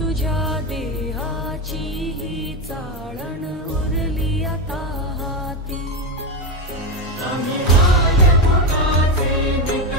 तुझ्या देहाची ही चाळण उरली आता हाती. आम्ही राजपुताचे नित